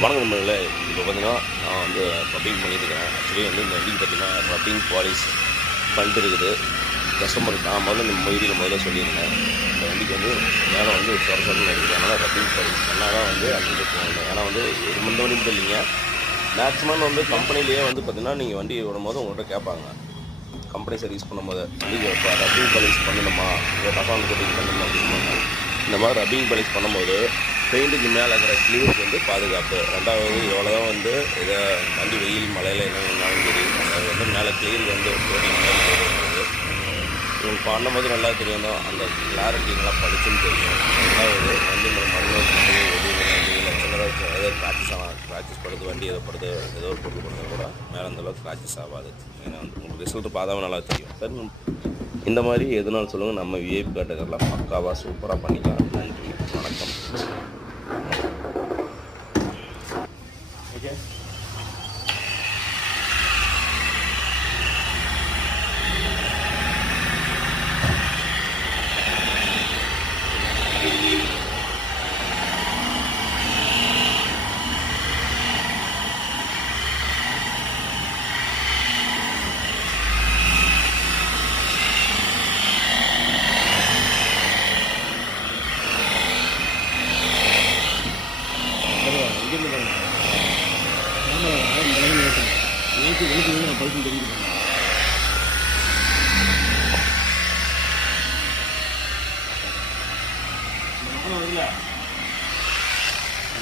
வணக்கம் நண்பர்களே. இப்போ பார்த்தீங்கன்னா நான் வந்து ரப்பிங் பண்ணிட்டு இருக்கிறேன். ஆக்சுவலி வந்து இந்த வண்டிக்கு பார்த்தீங்கன்னா ரப்பிங் பாலிஷ் பண்ணிட்டு இருக்குது. கஸ்டமருக்கு நான் முதல்ல சொல்லியிருந்தேன். இந்த வண்டிக்கு வந்து மேலே வந்து சொரன்னு இருக்குது. அதனால் ரப்பிங் பாலிஷ் பண்ணால் தான் வந்து அது வந்து போகணும். ஏன்னா வந்து ஒரு இந்த வண்டி மட்டும் இல்லைங்க, மேக்ஸிமம் வந்து கம்பெனிலேயே வந்து பார்த்தீங்கன்னா நீங்கள் வண்டி விடும்போது உங்கள்கிட்ட கேட்பாங்க. கம்பெனி சர்வீஸ் பண்ணும்போது வண்டிக்கு இப்போ ரப்பிங் பாலிஷ் பண்ணணுமா, இல்லை டஃபான் கோட்டிங் பண்ணணுமா அப்படின்னு இந்த மாதிரி ரப்பிங் பாலிஷ் பண்ணும்போது பெயிண்ட்டுக்கு மேலே இருக்கிற கிளியருக்கு வந்து பாதுகாப்பு. ரெண்டாவது எவ்வளோ தான் வந்து இதை வண்டி வெயில் மழையில் என்ன இருந்தாலும் சரி, அது வந்து மேலே கிளியருக்கு வந்து கோட்டிங் மாதிரி போடுறது உங்களுக்கு பண்ணும்போது நல்லா தெரியும் தான். அந்த கிளாரிட்டிங்கெலாம் படிச்சுன்னு தெரியும். ரெண்டாவது வண்டி மண் எதுவும் சின்னதாக ஏதோ க்ராச்சஸ் படுது, வண்டி எதை படுது, ஏதோ ஒரு பொருள் படுறது கூட மேலே அந்தளவுக்கு க்ராச்சஸ் ஆகாது. ஏன்னா வந்து உங்களுக்கு ரிசல்ட்டு பார்த்தாவே நல்லா தெரியும். சார் இந்த மாதிரி எதுனாலும் சொல்லுங்கள், நம்ம விஐபி காட்டுகள்லாம் பக்காவாக சூப்பராக பண்ணிக்கலாம். நன்றி, வணக்கம். ஓகே,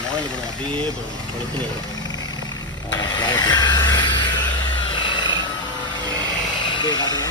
மொபைல் கூட அப்படியே படுத்துன்னு அப்படியே காட்டுங்க.